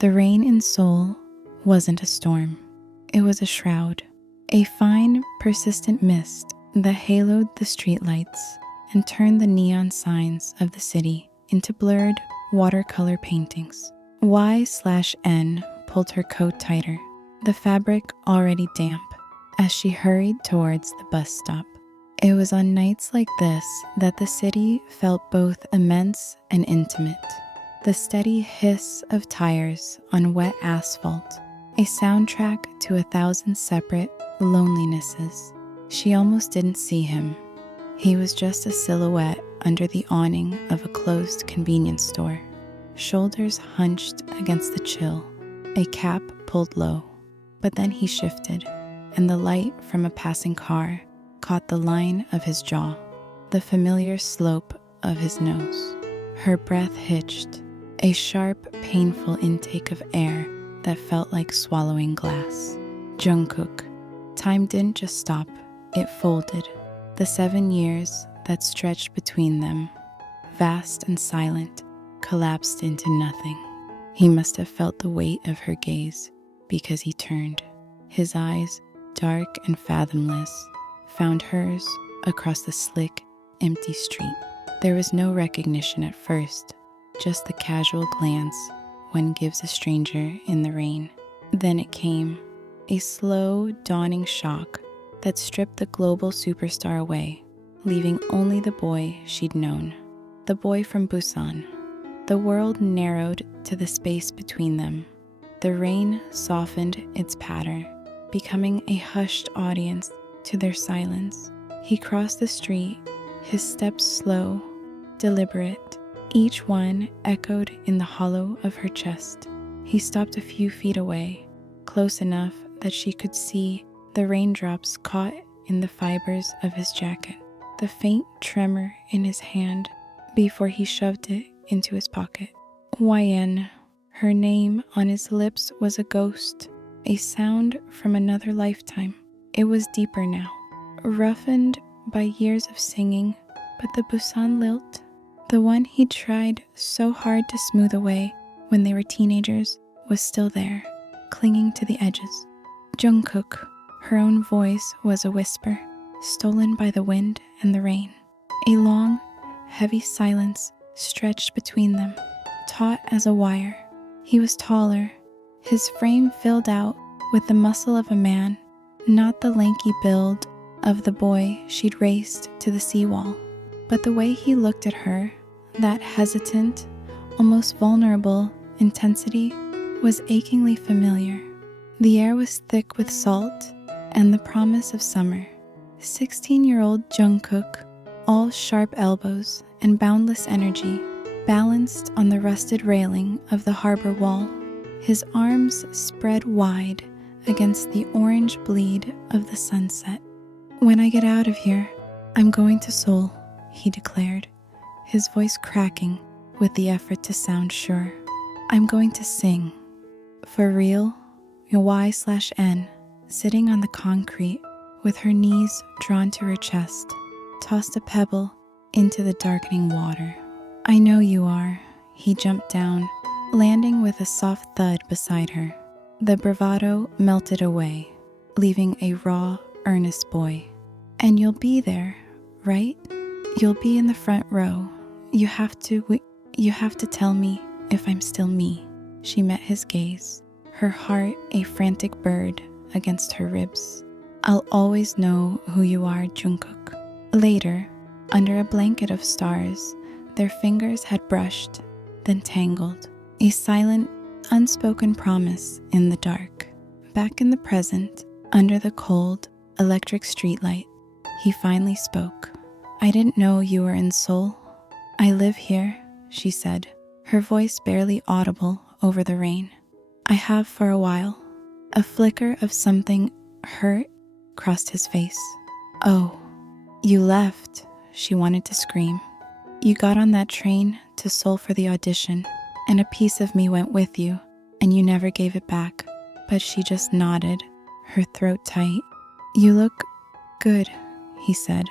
The rain in Seoul wasn't a storm. It was a shroud, a fine, persistent mist that haloed the streetlights and turned the neon signs of the city into blurred watercolor paintings. Y/N pulled her coat tighter, the fabric already damp, as she hurried towards the bus stop. It was on nights like this that the city felt both immense and intimate. The steady hiss of tires on wet asphalt, a soundtrack to 1,000 separate lonelinesses. She almost didn't see him. He was just a silhouette under the awning of a closed convenience store, shoulders hunched against the chill, a cap pulled low. But then he shifted, and the light from a passing car caught the line of his jaw, the familiar slope of his nose. Her breath hitched, a sharp, painful intake of air that felt like swallowing glass. Jungkook. Time didn't just stop, it folded. The 7 years that stretched between them, vast and silent, collapsed into nothing. He must have felt the weight of her gaze because he turned. His eyes, dark and fathomless, found hers across the slick, empty street. There was no recognition at first, just the casual glance one gives a stranger in the rain. Then it came, a slow, dawning shock that stripped the global superstar away, leaving only the boy she'd known, the boy from Busan. The world narrowed to the space between them. The rain softened its patter, becoming a hushed audience to their silence. He crossed the street, his steps slow, deliberate, each one echoed in the hollow of her chest. He stopped a few feet away, close enough that she could see the raindrops caught in the fibers of his jacket, the faint tremor in his hand before he shoved it into his pocket. YN. Her name on his lips was a ghost, a sound from another lifetime. It was deeper now, roughened by years of singing, but the Busan lilt, the one he'd tried so hard to smooth away when they were teenagers, was still there, clinging to the edges. Jungkook. Her own voice was a whisper, stolen by the wind and the rain. A long, heavy silence stretched between them, taut as a wire. He was taller, his frame filled out with the muscle of a man, not the lanky build of the boy she'd raced to the seawall. But the way he looked at her, that hesitant, almost vulnerable intensity, was achingly familiar. The air was thick with salt and the promise of summer. 16-year-old Jungkook, all sharp elbows and boundless energy, balanced on the rusted railing of the harbor wall, his arms spread wide against the orange bleed of the sunset. "When I get out of here, I'm going to Seoul," he declared, his voice cracking with the effort to sound sure. "I'm going to sing. For real." Y/N, sitting on the concrete with her knees drawn to her chest, tossed a pebble into the darkening water. "I know you are." He jumped down, landing with a soft thud beside her. The bravado melted away, leaving a raw, earnest boy. "And you'll be there, right? You'll be in the front row. You have to tell me if I'm still me." She met his gaze, her heart a frantic bird against her ribs. "I'll always know who you are, Jungkook." Later, under a blanket of stars, their fingers had brushed, then tangled, a silent, unspoken promise in the dark. Back in the present, under the cold, electric streetlight, he finally spoke. "I didn't know you were in Seoul." "I live here," she said, her voice barely audible over the rain. "I have for a while." A flicker of something hurt crossed his face. "Oh, you left," she wanted to scream. "You got on that train to Seoul for the audition, and a piece of me went with you, and you never gave it back." But she just nodded, her throat tight. "You look good," he said,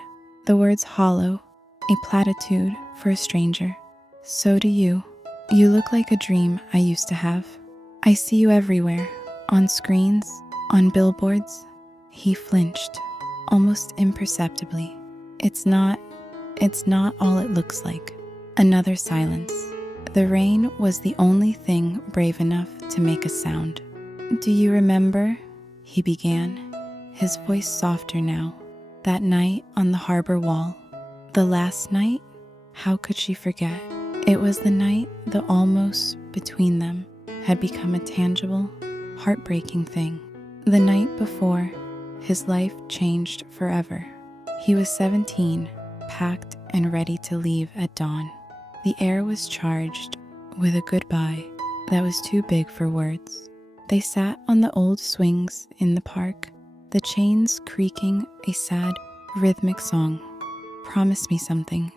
the words hollow, a platitude for a stranger. "So do you. You look like a dream I used to have." I see you everywhere, on screens, on billboards. He flinched, almost imperceptibly. It's not all it looks like. Another silence. The rain was the only thing brave enough to make a sound. Do you remember? He began, his voice softer now. That night on the harbor wall. The last night? How could she forget? It was the night the almost between them had become a tangible, heartbreaking thing. The night before, his life changed forever. He was 17, packed and ready to leave at dawn. The air was charged with a goodbye that was too big for words. They sat on the old swings in the park, the chains creaking a sad, rhythmic song. Promise me something,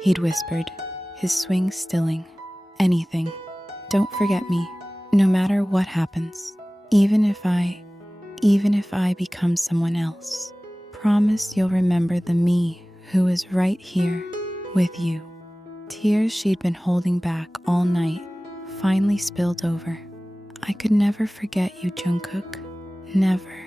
he'd whispered, his swing stilling. Anything. Don't forget me, no matter what happens. Even if I become someone else. Promise you'll remember the me who is right here with you. Tears she'd been holding back all night finally spilled over. I could never forget you, Jungkook. Never.